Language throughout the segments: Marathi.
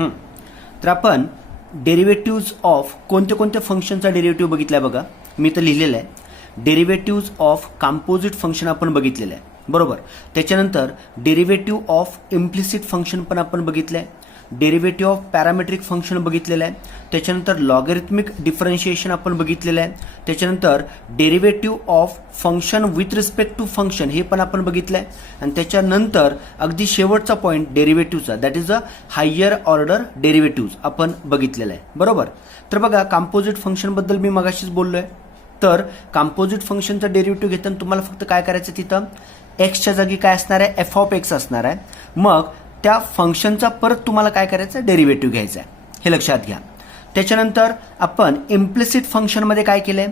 तर आपण डेरिव्हेटिव्ह्ज ऑफ कोणते कोणते फंक्शनचा डेरिव्हेटिव्ह बघितलाय बघा. मी तर लिहिलेलं आहे. डेरिव्हेटिव्ह्ज ऑफ कंपोजिट फंक्शन आपण बघितलेलं आहे, बरोबर. त्याच्यानंतर डेरिव्हेटिव्ह ऑफ इम्प्लिसिट फंक्शन पण आपण बघितलंय. डेरिव्हेटिव्ह ऑफ पॅरामेट्रिक फंक्शन बघितलेलं आहे. त्याच्यानंतर लॉगॅरिथमिक डिफरन्शिएशन आपण बघितलेलं आहे. त्याच्यानंतर derivative of function with respect to function हे पण आपण बघितलं आहे. आणि त्याच्यानंतर अगदी शेवटचा पॉईंट डेरिव्हेटिव्हचा, that is a higher order derivatives आपण बघितलेलं आहे, बरोबर. तर बघा, कंपोजिट फंक्शनबद्दल मी मगाशीच बोललोय. तर कंपोजिट फंक्शनचं डेरिव्हेटिव्ह घेताना तुम्हाला फक्त काय करायचं, तिथं एक्सच्या जागी काय असणार आहे, एफ ऑफ एक्स असणार आहे. मग त्या फंक्शनचा परत तुम्हाला काय करायचं, डेरिव्हेटिव्ह घ्यायचा आहे, हे लक्षात घ्या. त्याच्यानंतर आपण इम्प्लिसिट फंक्शनमध्ये काय केलंय,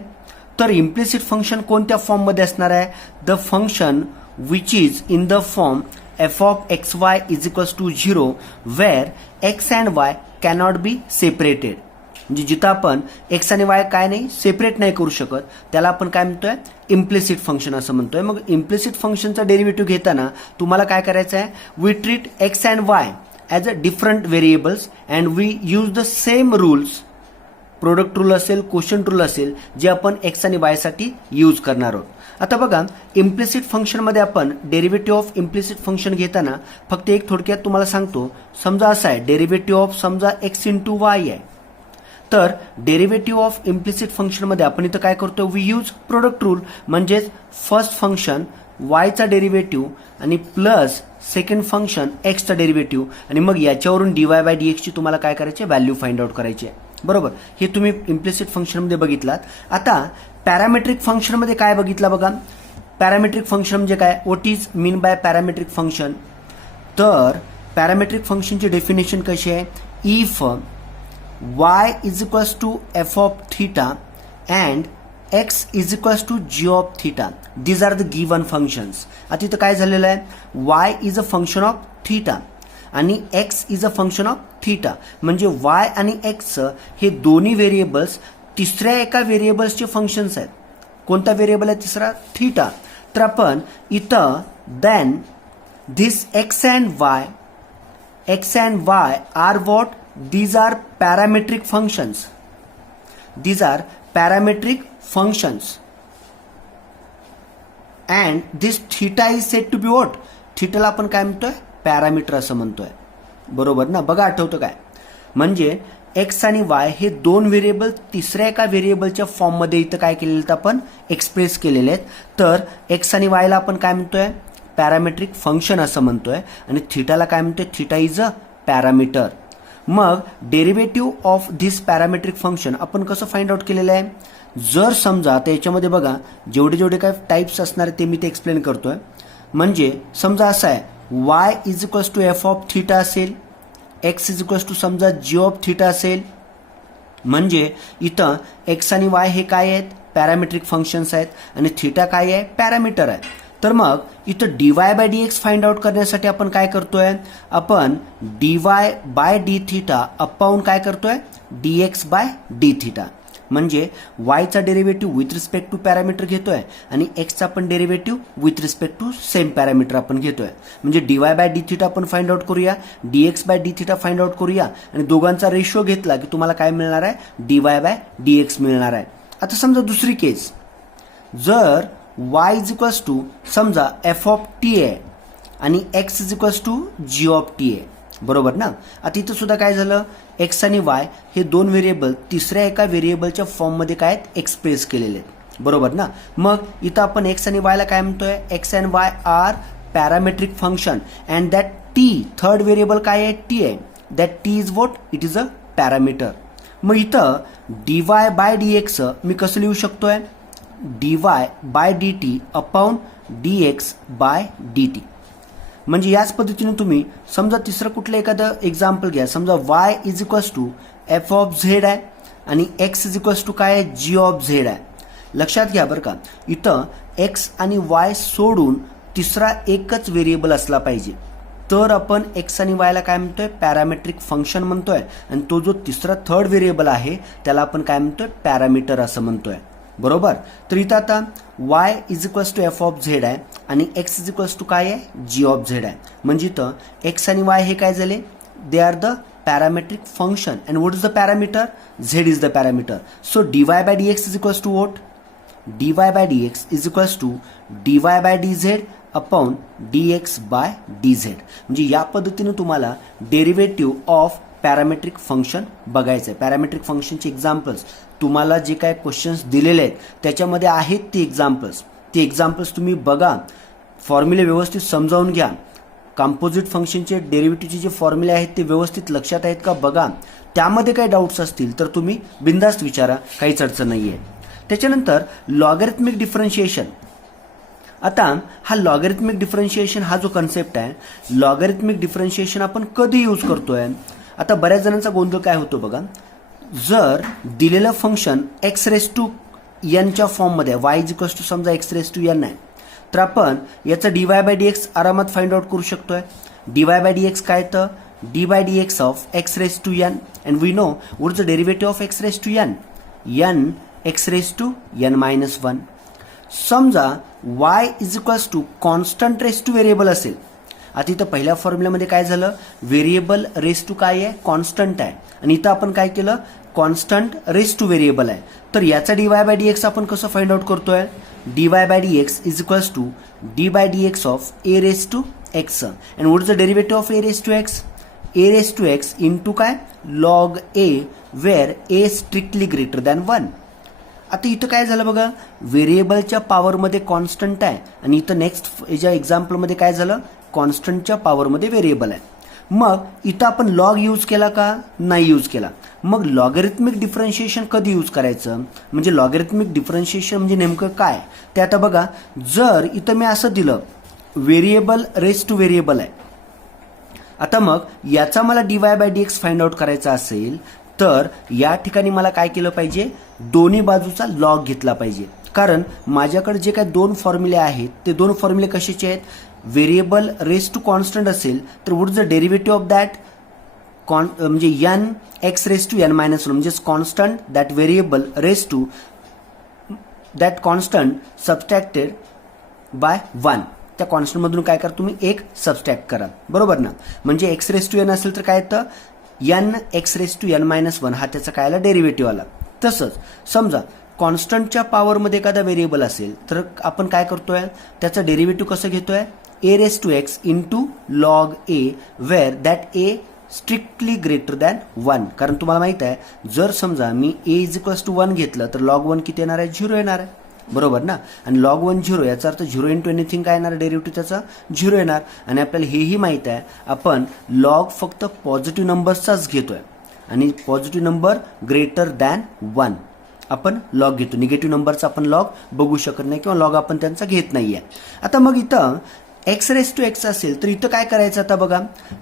तर इम्प्लिसिट फंक्शन कोणत्या फॉर्ममध्ये असणार आहे, the function which is in the form f of x y is equals to 0 where x and y cannot be separated. म्हणजे जिथं आपण एक्स आणि वाय काय नाही, सेपरेट नाही करू शकत, त्याला आपण काय म्हणतोय, इम्प्लिसिट फंक्शन असं म्हणतोय. मग इम्प्लिसिट फंक्शनचा डेरिव्हेटिव्ह घेताना तुम्हाला काय करायचं आहे, we treat x and y as a different variables and we use the same rules. Product rule असेल, क्वोशंट रूल असेल, जे आपण एक्स आणि वाय साठी यूज करणार आहोत. आता बघा, इम्प्लिसिट फंक्शनमध्ये आपण डेरिव्हेटिव्ह ऑफ इम्प्लिसिट फंक्शन घेताना फक्त एक थोडक्यात तुम्हाला सांगतो. समजा असं आहे, डेरिव्हेटिव्ह ऑफ समजा एक्स इंटू वाय आहे. तर डेरिव्हेटिव्ह ऑफ इम्प्लिसिट फंक्शनमध्ये आपण इथं काय करतो, वी यूज प्रोडक्ट रूल. म्हणजेच फर्स्ट फंक्शन वायचा डेरिव्हेटिव्ह आणि प्लस सेकंड फंक्शन एक्सचा डेरिव्हेटिव्ह, आणि मग याच्यावरून डीवाय बाय डीएक्सची तुम्हाला काय करायचे, व्हॅल्यू फाइंड आउट करायची आहे, बरोबर. हे तुम्ही इम्प्लिसिट फंक्शनमध्ये बघितलात. आता पॅरामेट्रिक फंक्शनमध्ये काय बघितलं बघा. पॅरामेट्रिक फंक्शन म्हणजे काय, what is mean by parametric function. तर पॅरामेट्रिक फंक्शनची डेफिनेशन कशी आहे, if y is equals to f of theta and x is equals to g of theta. These are the given functions. आता इथं काय झालेलं आहे, y is a function of theta आणि x is a function of theta. म्हणजे y आणि x हे दोन्ही व्हेरिएबल्स तिसऱ्या एका व्हेरिएबल्सचे फंक्शन्स आहेत. कोणता व्हेरिएबल आहे तिसरा, थीटा. तर आपण इथं then this x and y are what, these are parametric functions. These are parametric functions. And this theta is said to be what? थीटाला आपण काय म्हणतोय, पॅरामीटर असं म्हणतोय, बरोबर ना. बघा, आठवतं काय, म्हणजे एक्स आणि वाय हे दोन व्हेरिएबल तिसऱ्या एका व्हेरिएबलच्या फॉर्ममध्ये इथं काय केलेलं तर आपण एक्सप्रेस केलेले आहेत. तर एक्स आणि वायला आपण काय म्हणतोय, पॅरामेट्रिक फंक्शन असं म्हणतोय. आणि थीटाला काय म्हणतोय, थीटा इज अ पॅरामीटर. मग derivative of this parametric function आपण कसं फाइंड आउट केलेलं आहे, जर समजा आता याच्यामध्ये बघा जेवढे जेवढे काय टाइप्स असणार ते मी ते एक्सप्लेन करतोय. म्हणजे समजा असं आहे, y is equals to f of theta असेल, x इज इक्वल्स टू समजा जी ऑफ थीटा असेल. म्हणजे इथं x आणि y हे काय आहेत, पॅरामेट्रिक फंक्शन्स आहेत आणि थीटा काय आहे, पॅरामीटर आहे. तर मग इथं d y by d x find out करण्यासाठी आपण काय करतोय, आपण d y by d theta upon काय करतोय, d x by d theta. म्हणजे वायचा derivative with respect to parameter घेतोय आणि एक्सचा पण derivative with respect to same parameter आपण घेतोय. म्हणजे डीवाय बाय डी थीटा आपण फाइंड आउट करूया, d x by d theta find out करूया आणि दोघांचा रेशो घेतला की तुम्हाला काय मिळणार आहे, डीवाय बाय डी एक्स मिळणार आहे. आता समजा दुसरी केस, जर y इज इक्वल्स टू समजा एफ ऑफ टी आहे आणि x is equals to g of t आहे, बरोबर ना. आता इथं सुद्धा काय झालं, x आणि y हे दोन व्हेरिएबल तिसऱ्या एका व्हेरिएबलच्या फॉर्ममध्ये काय आहेत, एक्सप्रेस केलेले आहेत, बरोबर ना. मग इथं आपण x आणि y ला काय म्हणतोय, x and y are parametric function and that t third variable काय आहे, t आहे, that t is what, it is a parameter. मग इथं dy बाय dx मी कसं लिहू शकतोय, dy by dt upon dx by dt. म्हणजे याच पद्धतीने तुम्ही समजा तिसरं कुठलं एखादं एक्झाम्पल घ्या. समजा y is equals to f of z आहे आणि x इज इक्वल्स टू काय आहे, जी ऑफ झेड आहे. लक्षात घ्या बरं का, इथं x आणि y सोडून तिसरा एकच व्हेरिएबल असला पाहिजे. तर आपण x आणि y ला काय म्हणतोय, पॅरामेट्रिक फंक्शन म्हणतोय. आणि तो जो तिसरा थर्ड व्हेरिएबल आहे त्याला आपण काय म्हणतोय, पॅरामीटर असं म्हणतोय, बरोबर. तर इथं आता y is equals to f of z आहे आणि x इज इक्वल्स टू काय आहे, जी ऑफ झेड आहे. म्हणजे इथं x आणि y हे काय झाले, they are the parametric function, and what is the parameter? Z is the parameter. So dy by dx is equals to what? dy by dx is equals to dy by dz upon dx by dz. म्हणजे या पद्धतीने तुम्हाला डेरिव्हेटिव्ह ऑफ पॅरामेट्रिक फंक्शन बघायचं आहे. पॅरामेट्रिक फंक्शनचे एक्झाम्पल्स तुम्हाला जे काय क्वेश्चन्स दिलेले आहेत त्याच्यामध्ये आहेत ते एक्झाम्पल्स तुम्ही बघा, फॉर्म्युले व्यवस्थित समजावून घ्या. कंपोजिट फंक्शनचे डेरिव्हेटिव्हचे जे फॉर्म्युले आहेत ते व्यवस्थित लक्षात आहेत का बघा. त्यामध्ये काही डाऊट्स असतील तर तुम्ही बिनधास्त विचारा, काहीच अडचण नाही आहे. त्याच्यानंतर लॉगॅरिथमिक डिफरन्शिएशन. आता हा लॉगॅरिथमिक डिफरन्शिएशन हा जो कन्सेप्ट आहे, लॉगॅरिथमिक डिफरन्शिएशन आपण कधी यूज करतोय? आता बऱ्याच जणांचा गोंधळ काय होतो बघा, जर दिलेलं फंक्शन एक्स रेस टू एनच्या फॉर्ममध्ये वाय इज इक्वल्स टू समजा एक्स रेस टू एन आहे, तर आपण याचा dy बाय dx आरामात फाइंड आउट करू शकतोय. dy बाय dx काय तर dy by dx of x raise to n, and we know what is the derivative of x raise to n x raise to n minus 1. समजा y is equals to constant raise two variable असेल. आता इथं पहिल्या फॉर्म्युल्यामध्ये काय झालं, व्हेरिएबल रेस टू काय आहे, कॉन्स्टंट आहे, आणि इथं आपण काय केलं, कॉन्स्टंट रेस टू व्हेरिएबल आहे. तर याचा dy बाय dx आपण कसं फाइंड आउट करतोय, dy by dx is equals to dy by dx of a raise to x, and what is the derivative of a raise to x, a raise to x into काय log a, where a strictly greater than 1. आता इथं काय झालं बघा, व्हेरिएबलच्या पॉवरमध्ये कॉन्स्टंट आहे, आणि इथं नेक्स्ट याच्या एक्झाम्पलमध्ये काय झालं, कॉन्स्टंटच्या पॉवरमध्ये व्हेरिएबल आहे. मग इथं आपण लॉग यूज केला का, नाही यूज केला. मग लॉगॅरिथमिक डिफरन्शिएशन कधी यूज करायचं, म्हणजे लॉगॅरिथमिक डिफरन्शिएशन म्हणजे नेमकं काय ते आता बघा. जर इथं मी असं दिलं व्हेरिएबल रेस टू व्हेरिएबल आहे, आता मग याचा मला dy by dx find out करायचा असेल तर या ठिकाणी मला काय केलं पाहिजे, दोन्ही बाजूचा लॉग घेतला पाहिजे. कारण माझ्याकडे जे काही दोन फॉर्म्युले आहेत ते दोन फॉर्म्युले कशाचे आहेत, व्हेरिएबल रेस टू कॉन्स्टंट असेल तर what is the derivative of that म्हणजे n x raise to n minus 1, म्हणजेच constant that variable raise to that constant subtracted by 1. त्या कॉन्स्टंटमधून काय करा तुम्ही, एक सबस्ट्रॅक्ट करा, बरोबर ना. म्हणजे x रेस टू n असेल तर काय येतं, n x raise to n minus 1 हा त्याचा काय आला, डेरिव्हेटिव्ह आला. तसंच समजा कॉन्स्टंटच्या पॉवरमध्ये एखादा व्हेरिएबल असेल तर आपण काय करतोय, त्याचं डेरिव्हेटिव्ह कसं घेतोय, a raise to x into log a, where that a strictly greater than 1. कारण तुम्हाला माहित आहे जर समजा मी a इज इक्वल्स टू 1 घेतलं तर लॉग 1 किती येणार आहे, 0 येणार आहे, बरोबर ना. आणि लॉग 1 0 याचा अर्थ 0 इंटू एनिथिंग काय येणार, डेरिव्हेटिव्ह त्याचा 0 येणार. आणि आपल्याला हेही माहित आहे आपण लॉग फक्त पॉझिटिव्ह नंबर्सचाच घेतोय, आणि पॉझिटिव्ह नंबर ग्रेटर दॅन 1 आपण लॉग घेतो. निगेटिव्ह नंबरचा आपण लॉग बघू शकत नाही किंवा लॉग आपण त्यांचा घेत नाहीये. आता मग इथं एक्स रेस टू एक्स असेल तर इथं काय करायचं आता बघा,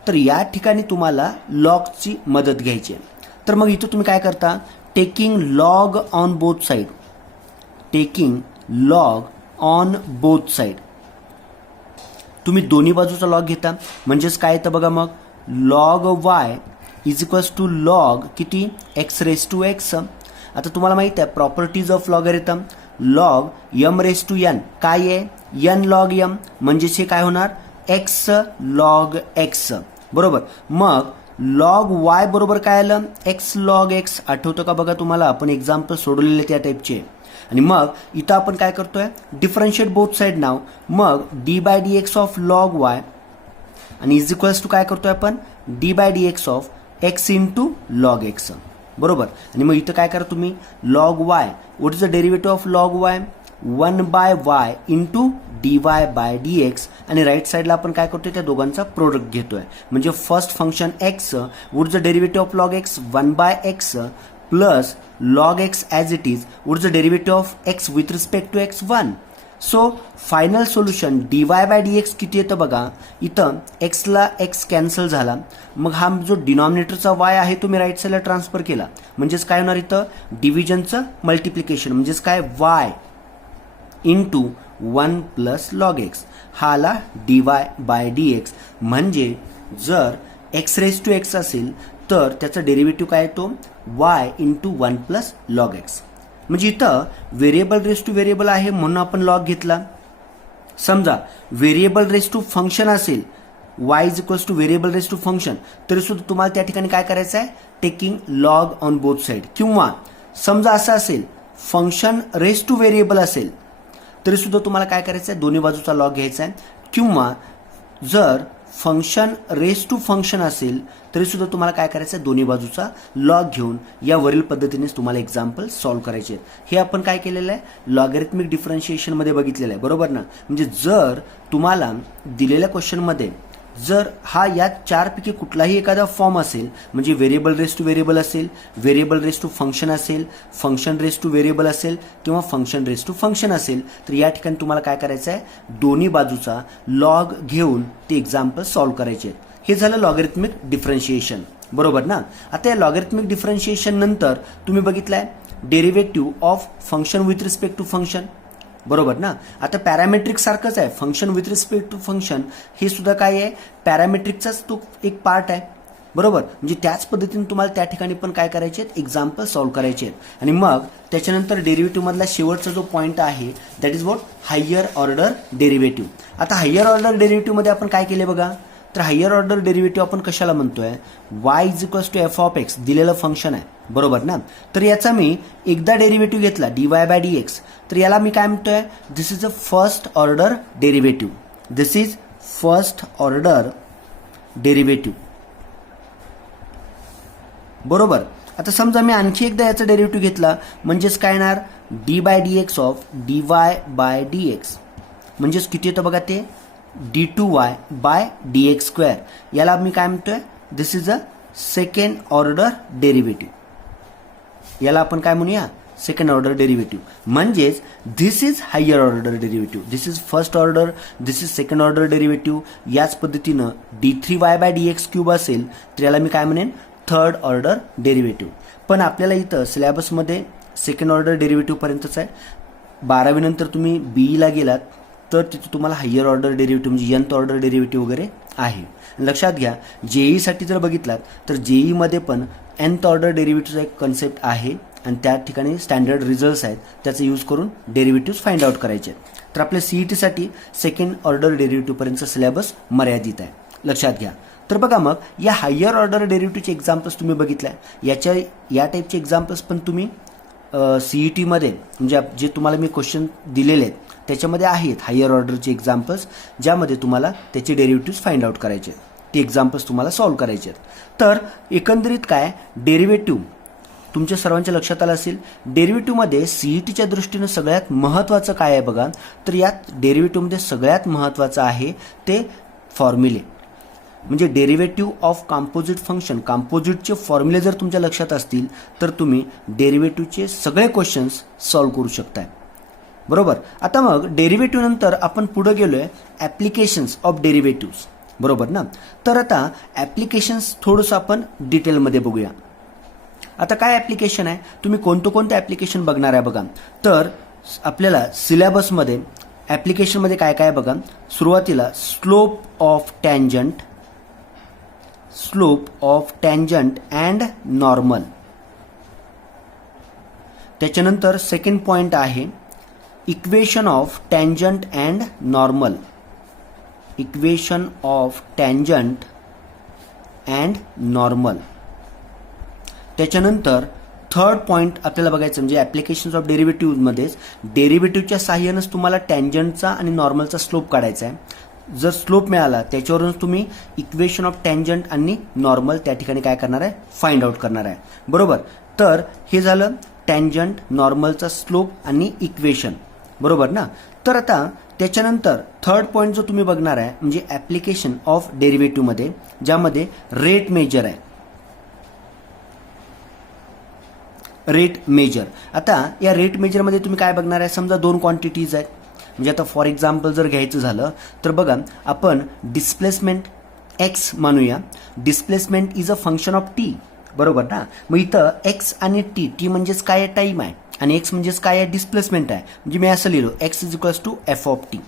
तर या ठिकाणी तुम्हाला लॉगची मदत घ्यायची आहे. तर मग इथं तुम्ही काय करता, taking log on both side, taking log on both side, तुम्ही दोन्ही बाजूचा लॉग घेता. म्हणजेच काय येतं बघा, मग log y is equals to log किती, एक्स रेस टू एक्स. आता तुम्हाला माहित आहे properties of logarithm, log m raise to n काय आहे, n लॉग m, म्हणजेच हे काय होणार, x लॉग x, बरोबर. मग लॉग y बरोबर काय आलं, x लॉग x. आठवतं का बघा तुम्हाला, आपण एक्झाम्पल सोडवलेले त्या टाईपचे. आणि मग इथं आपण काय करतोय, डिफरन्शिएट बोथ साईड नाव, मग d by d x of log y आणि इज इक्वल्स टू काय करतोय आपण, d by d x of x into log x, बरोबर. आणि मग इथं काय करा तुम्ही, log y, what is the derivative of log y, 1 by y into d y by d x. आणि राईट साईडला आपण काय करतोय, त्या दोघांचा प्रोडक्ट घेतोय. म्हणजे first function x, what is the derivative of log x, 1 by x plus log x as it is, what is the derivative of x with respect to x1. So final solution dy by dx किती येतं बघा, इथं x ला x कॅन्सल झाला, मग हा जो डिनॉमिनेटरचा y आहे तो मी राईट साईडला ट्रान्सफर केला. म्हणजेच काय होणार, इथं डिव्हिजनचं मल्टिप्लिकेशन, म्हणजेच काय y into 1 plus log x, हा आला dy बाय dx. म्हणजे जर x रेस टू x असेल तर त्याचा डेरिव्हेटिव्ह काय येतो, y into 1 plus log x. म्हणजे इथं व्हेरिएबल रेस टू व्हेरिएबल आहे म्हणून आपण लॉग घेतला. समजा व्हेरिएबल रेस टू फंक्शन असेल y is equals to variable raise to function, तरी सुद्धा तुम्हाला त्या ठिकाणी काय करायचं आहे, taking log on both side. किंवा समजा असं असेल फंक्शन रेस टू व्हेरिएबल असेल तरी सुद्धा तुम्हाला काय करायचं आहे, दोन्ही बाजूचा लॉग घ्यायचा आहे. किंवा जर फंक्शन रेस टू फंक्शन असेल तरी सुद्धा तुम्हाला काय करायचं आहे, दोन्ही बाजूचा लॉग घेऊन या वरील पद्धतीनेच तुम्हाला एक्झाम्पल सॉल्व्ह करायचे आहेत. हे आपण काय केलेलं आहे, लॉगॅरिथमिक डिफरन्शिएशनमध्ये बघितलेलं आहे, बरोबर ना. म्हणजे जर तुम्हाला दिलेल्या क्वेश्चनमध्ये जर हा या चारपैकी कुठलाही एखादा फॉर्म असेल, म्हणजे व्हेरिएबल रेस टू व्हेरिएबल असेल, व्हेरिएबल रेस टू फंक्शन असेल, फंक्शन रेस टू व्हेरिएबल असेल किंवा फंक्शन रेस टू फंक्शन असेल, तर या ठिकाणी तुम्हाला काय करायचं आहे, दोन्ही बाजूचा लॉग घेऊन ते एक्झाम्पल सॉल्व्ह करायचे आहेत. हे झालं लॉगॅरिथमिक डिफरन्शिएशन, बरोबर ना. आता या लॉगॅरिथमिक डिफरन्शिएशन नंतर तुम्ही बघितलंय derivative of function with respect to function, बरोबर ना. आता पॅरामेट्रिक सारखंच आहे, function with respect to function हे सुद्धा काय आहे, पॅरामेट्रिकचाच तो एक पार्ट आहे, बरोबर. म्हणजे त्याच पद्धतीने तुम्हाला त्या ठिकाणी पण काय करायचे आहेत, एक्झाम्पल सॉल्व्ह करायचे आहेत. आणि मग त्याच्यानंतर डेरिव्हेटिव्ह मधला शेवटचा जो पॉईंट आहे that is what, higher order derivative. आता हायर ऑर्डर डेरिव्हेटिव्ह मध्ये आपण काय केले बघा, तर हायर ऑर्डर डेरिव्हेटिव्ह आपण कशाला म्हणतोय, y is equals to f of x दिलेलं फंक्शन आहे, बरोबर ना. तर याचा मी एकदा डेरिव्हेटिव्ह घेतला dy बाय dx, तर याला मी काय म्हणतोय, this is a first order derivative, this is first order derivative, बरोबर. आता समजा मी आणखी एकदा याचा डेरिव्हेटिव्ह घेतला म्हणजेच काय येणार, d by d x of dy by dx, म्हणजेच किती येतं बघा ते, d2y बाय dx स्क्वेअर. याला मी काय म्हणतोय, this is a second order derivative, याला आपण काय म्हणूया, सेकंड ऑर्डर डेरिव्हेटिव्ह. म्हणजेच this is higher order derivative, this is first order, this is second order derivative. याच पद्धतीनं d3y बाय dx क्यूब असेल तर याला मी काय म्हणेन, थर्ड ऑर्डर डेरिव्हेटिव्ह. पण आपल्याला इथं सिलेबसमध्ये सेकंड ऑर्डर डेरिव्हेटिव्ह पर्यंतच आहे. 12वी नंतर तुम्ही बीईला गेलात तर तिथे तुम्हाला हायर ऑर्डर डेरिव्हेटिव्ह म्हणजे nth ऑर्डर डेरिव्हेटिव्ह वगैरे आहे. लक्षात घ्या, जेईसाठी जर बघितलात तर जेईमध्ये पण nth ऑर्डर डेरिव्हेटिव्हचा एक कन्सेप्ट आहे आणि त्या ठिकाणी स्टँडर्ड रिझल्ट्स आहेत, त्याचा यूज करून डेरिव्हेटिव्ह फाइंड आउट करायचे आहेत. तर आपल्या सीईटीसाठी सेकंड ऑर्डर डेरिव्हेटिव्हपर्यंतचा सिलेबस मर्यादित आहे, लक्षात घ्या. तर बघा मग या हायर ऑर्डर डेरिव्हेटिव्हचे एक्झाम्पल्स तुम्ही बघितल्या, या टाईपचे एक्झाम्पल्स पण तुम्ही सीईटीमध्ये म्हणजे जे तुम्हाला मी क्वेश्चन दिलेले आहेत त्याच्यामध्ये आहेत हायर ऑर्डरचे एक्झाम्पल्स, ज्यामध्ये तुम्हाला त्याचे डेरिव्हेटिव्ह फाइंड आउट करायचे आहेत, ते एक्झाम्पल्स तुम्हाला सॉल्व्ह करायचे आहेत. तर एकंदरीत काय, डेरिव्हेटिव्ह तुमच्या सर्वांच्या लक्षात आलं असेल, डेरिव्हेटिव्हमध्ये सीईटीच्या दृष्टीनं सगळ्यात महत्त्वाचं काय आहे बघा, तर यात डेरिव्हेटिव्हमध्ये सगळ्यात महत्त्वाचं आहे ते फॉर्म्युले. म्हणजे डेरिव्हेटिव्ह ऑफ कॉम्पोजिट फंक्शन, कॉम्पोजिटचे फॉर्म्युले जर तुमच्या लक्षात असतील तर तुम्ही डेरिव्हेटिव्हचे सगळे क्वेश्चन्स सॉल्व्ह करू शकताय, बरोबर. आता मग डेरिव्हेटिव्ह नंतर आपण पुढे गेलोय ॲप्लिकेशन्स ऑफ डेरिव्हेटिव्ह्ज, बरोबर ना. तर आता ॲप्लिकेशन्स थोडंसं आपण डिटेलमध्ये बघूया. आता काय ॲप्लिकेशन आहे, तुम्ही कोणते ॲप्लिकेशन बघणार आहे बघा. तर आपल्याला सिलेबसमध्ये ॲप्लिकेशनमध्ये काय काय बघा, सुरुवातीला slope of tangent and normal. त्याच्यानंतर सेकंड पॉइंट आहे equation of tangent and normal, equation of tangent and normal. त्याच्यानंतर थर्ड पॉइंट आपल्याला बघायचं म्हणजे ॲप्लिकेशन्स ऑफ डेरिव्हेटिव्हमध्येच डेरिव्हेटिव्हच्या साहाय्यानेच तुम्हाला टँजंटचा आणि नॉर्मलचा स्लोप काढायचा आहे. जर स्लोप मिळाला त्याच्यावरून तुम्ही इक्वेशन ऑफ टँजंट आणि नॉर्मल त्या ठिकाणी काय करणार आहे, फाइंड आउट करणार आहे, बरोबर. तर हे झालं टँजंट, नॉर्मलचा स्लोप आणि इक्वेशन, बरोबर ना. तर आता त्याच्यानंतर थर्ड पॉईंट जो तुम्ही बघणार आहे म्हणजे ॲप्लिकेशन ऑफ डेरिव्हेटिव्हमध्ये, ज्यामध्ये रेट मेजर आहे, रेट मेजर. आता या रेट मेजरमध्ये तुम्ही काय बघणार आहे, समजा दोन क्वांटिटीज आहेत. म्हणजे आता फॉर एक्झाम्पल जर घ्यायचं झालं तर बघा, आपण डिस्प्लेसमेंट एक्स मानूया, displacement is a function of T, बरोबर ना. मग इथं एक्स आणि टी म्हणजेच काय आहे, टाईम आहे, आणि एक्स म्हणजेच काय आहे, डिस्प्लेसमेंट आहे. म्हणजे मी असं लिहिलो x is equals to f of t.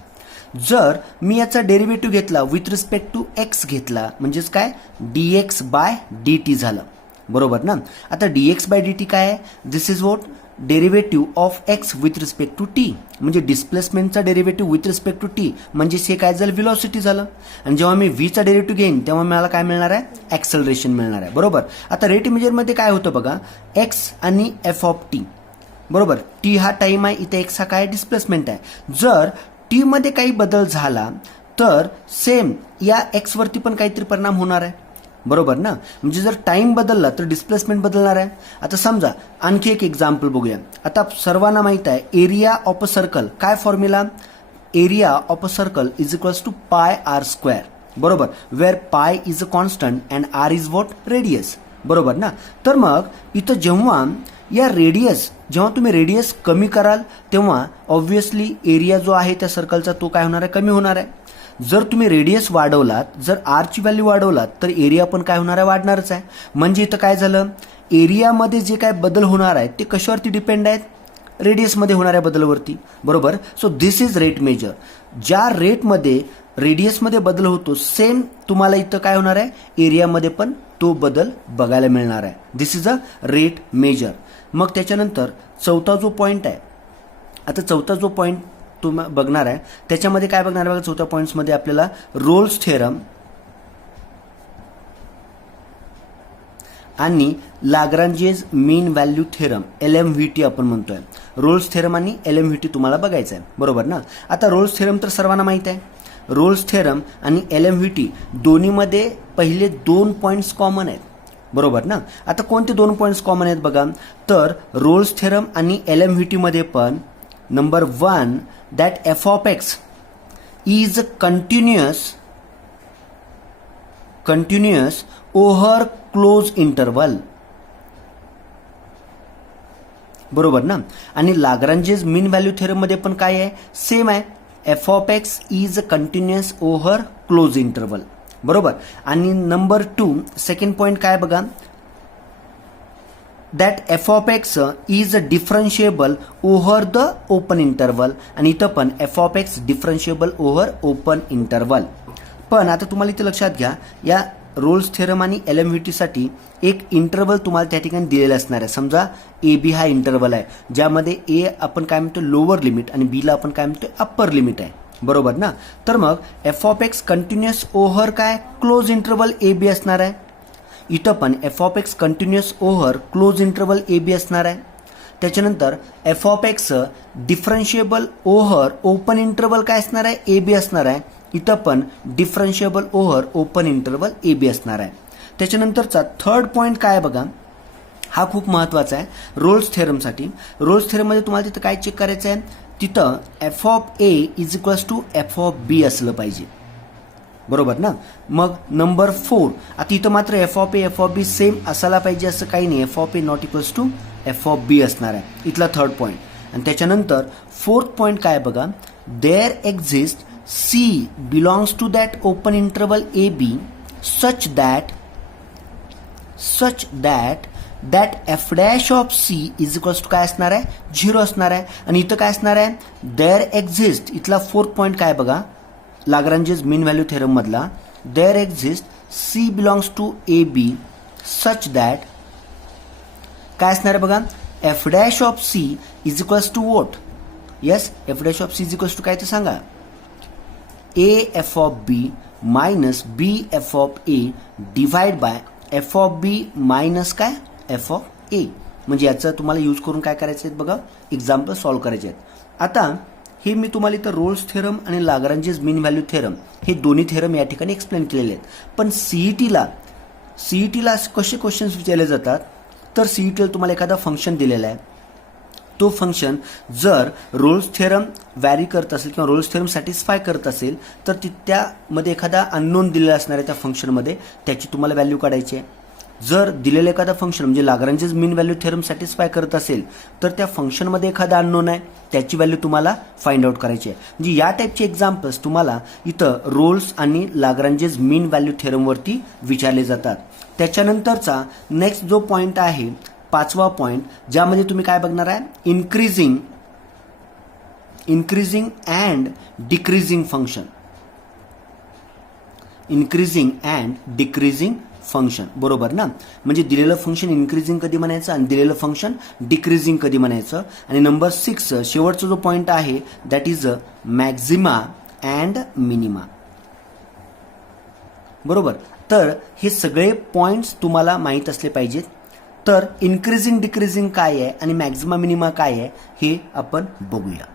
जर मी याचा डेरिव्हेटिव्ह घेतला विथ रिस्पेक्ट टू एक्स घेतला म्हणजेच काय, d x by d t झालं, बरोबर ना. आता d x by d t काय आहे, this is what derivative of x with respect to t, म्हणजे डिस्प्लेसमेंटचा derivative with respect to t म्हणजे हे काय झालं, व्हेलॉसिटी झालं. आणि जेव्हा मी व्हीचा डेरिव्हेटिव्ह घेईन तेव्हा मला काय मिळणार आहे, ॲक्सेलरेशन मिळणार आहे. बरोबर. आता रेट मेजरमध्ये काय होतं बघा, एक्स आणि एफ ऑफ टी. बरोबर. टी हा टाइम आहे, इथे एक्स हा काय डिस्प्लेसमेंट आहे. जर टी मध्ये काही बदल झाला तर सेम या एक्स वरती पण काहीतरी परिणाम होणार आहे. बरोबर ना. म्हणजे जर टाइम बदलला तर डिस्प्लेसमेंट बदलणार आहे. आता समजा आणखी एक एक्झाम्पल बघूया. आता सर्वांना माहित आहे एरिया ऑफ अ सर्कल, काय formula, area of a circle is equals to pi r square. बरोबर. Where pi is a constant and r is what, radius. बरोबर ना. तर मग इथं जेव्हा या रेडियस, जेव्हा तुम्ही रेडियस कमी कराल तेव्हा ऑब्व्हियसली एरिया जो आहे त्या सर्कलचा तो काय होणार आहे, कमी होणार आहे. जर तुम्ही रेडियस वाढवलात, जर आरची व्हॅल्यू वाढवलात तर एरिया पण काय होणार आहे, वाढणारच आहे. म्हणजे इथं काय झालं, एरियामध्ये जे काय बदल होणार आहेत ते कशावरती डिपेंड आहेत, रेडियसमध्ये होणाऱ्या बदलावरती. बरोबर. So this is rate measure. ज्या रेटमध्ये रेडियसमध्ये बदल होतो सेम तुम्हाला इथं काय होणार आहे, एरियामध्ये पण तो बदल बघायला मिळणार आहे. This is a rate major. मग त्याच्यानंतर चौथा जो पॉईंट आहे, आता चौथा जो पॉईंट तुम्ही बघणार आहे त्याच्यामध्ये काय बघणार आहे बघा, चौथ्या पॉईंट्समध्ये आपल्याला रोल्स थेरम आणि लाग्रांजेज मीन व्हॅल्यू थेरम LMVT आपण म्हणतोय. रोल्स थेरम आणि LMVT तुम्हाला बघायचं आहे. बरोबर ना. आता रोल्स थेरम तर सर्वांना माहित आहे. रोल्स थेरम आणि LMVT दोन्हीमध्ये पहिले 2 पॉईंट्स कॉमन आहेत. बरोबर ना. आता कोणते 2 पॉईंट्स कॉमन आहेत बघा, तर रोल्स थेरम आणि LMVT मध्ये पण number 1 that f of x is continuous over close interval. बरोबर ना. आणि लाग्रांजेज मीन व्हॅल्यू थेरम मध्ये पण काय आहे, सेम आहे, f of x is continuous over close interval. बरोबर. आणि नंबर 2 सेकंड पॉइंट काय बघा, that f of x is differentiable over the open interval. आणि इथं पण f of x differentiable over open interval. पण आता तुम्हाला इथे लक्षात घ्या, या रोल्स थेरम आणि LMVT साठी एक इंटरवल तुम्हाला त्या ठिकाणी दिलेला असणार आहे. समजा AB हा इंटरवल आहे, ज्यामध्ये A आपण काय म्हणतो लोअर लिमिट आणि B ला आपण काय म्हणतो अप्पर लिमिट आहे. बरोबर ना. तर मग f of x continuous over काय, क्लोज इंटरवल AB असणार आहे. इथं पण f of x continuous over close interval AB असणार आहे. त्याच्यानंतर f of x differentiable over open interval काय असणार आहे, AB असणार आहे. इथं पण differentiable over open interval AB असणार आहे. त्याच्यानंतरचा थर्ड पॉईंट काय बघा, हा खूप महत्त्वाचा आहे रोल्स थेरमसाठी. रोल्स थेरममध्ये तुम्हाला तिथं काय चेक करायचं आहे, तिथं f of A is equals to f of B असलं पाहिजे. बरोबर ना. मग नंबर 4, आता इथं मात्र f of A f of B same असायला पाहिजे असं काही नाही, f of A not equals to f of B असणार आहे. इथला थर्ड पॉईंट. आणि त्याच्यानंतर फोर्थ पॉईंट काय बघा, there exist C belongs to that open interval AB such that that f dash of C is equals to काय असणार आहे, 0 असणार आहे. आणि इथं काय असणार आहे, देअर एक्झिस्ट, इथला फोर्थ पॉईंट काय बघा, लाग्रांजेज मीन व्हॅल्यू थेरम मधला, there exist C belongs to AB such that काय असणार आहे बघा, f dash of C is equals to what, yes, f dash of C is equals to काय ते सांगा, A f of B minus B f of A divide by f of B minus काय f of A. म्हणजे याचं तुम्हाला यूज करून काय करायचं आहे बघा, एक्झाम्पल सॉल्व्ह करायचे आहेत. आता हे मी तुम्हाला इथं रोल्स थेरम आणि लाग्रांजेज मीन व्हॅल्यू थेरम हे दोन्ही थेरम या ठिकाणी एक्सप्लेन केलेले आहेत. पण सीईटीला कसे क्वेश्चन्स विचारले जातात, तर सीईटीला तुम्हाला एखादा फंक्शन दिलेला आहे, तो फंक्शन जर रोल्स थेरम व्हॅरी करत असेल किंवा रोल्स थेरम सॅटिस्फाय करत असेल तर त्यामध्ये एखादा अननोन दिलेला असणार आहे त्या फंक्शनमध्ये, त्याची तुम्हाला व्हॅल्यू काढायची आहे. जर दिलेलं एखादा फंक्शन म्हणजे लाग्रांजेज मीन व्हॅल्यू थेरम सॅटिस्फाय करत असेल तर त्या फंक्शनमध्ये एखादा अननोन आहे, त्याची व्हॅल्यू तुम्हाला फाइंड आउट करायची आहे. म्हणजे या टाईपचे एक्झाम्पल्स तुम्हाला इथं रोल्स आणि लाग्रांजेज मीन व्हॅल्यू थेरमवरती विचारले जातात. त्याच्यानंतरचा नेक्स्ट जो पॉईंट आहे, पाचवा पॉइंट, ज्यामध्ये तुम्ही काय बघणार आहे, increasing and decreasing function. Increasing and decreasing function, बरोबर ना. म्हणजे दिलेलं फंक्शन इन्क्रीजिंग कधी म्हणायचं आणि दिलेलं फंक्शन डिक्रीजिंग कधी म्हणायचं. आणि नंबर 6 शेवटचा जो पॉईंट आहे that is Maxima and minima, बरोबर. तर हे सगळे पॉईंट्स तुम्हाला माहीत असले पाहिजेत. तर इन्क्रीजिंग डिक्रीजिंग काय आहे आणि मॅक्झिमा मिनिमा काय आहे हे आपण बघूया.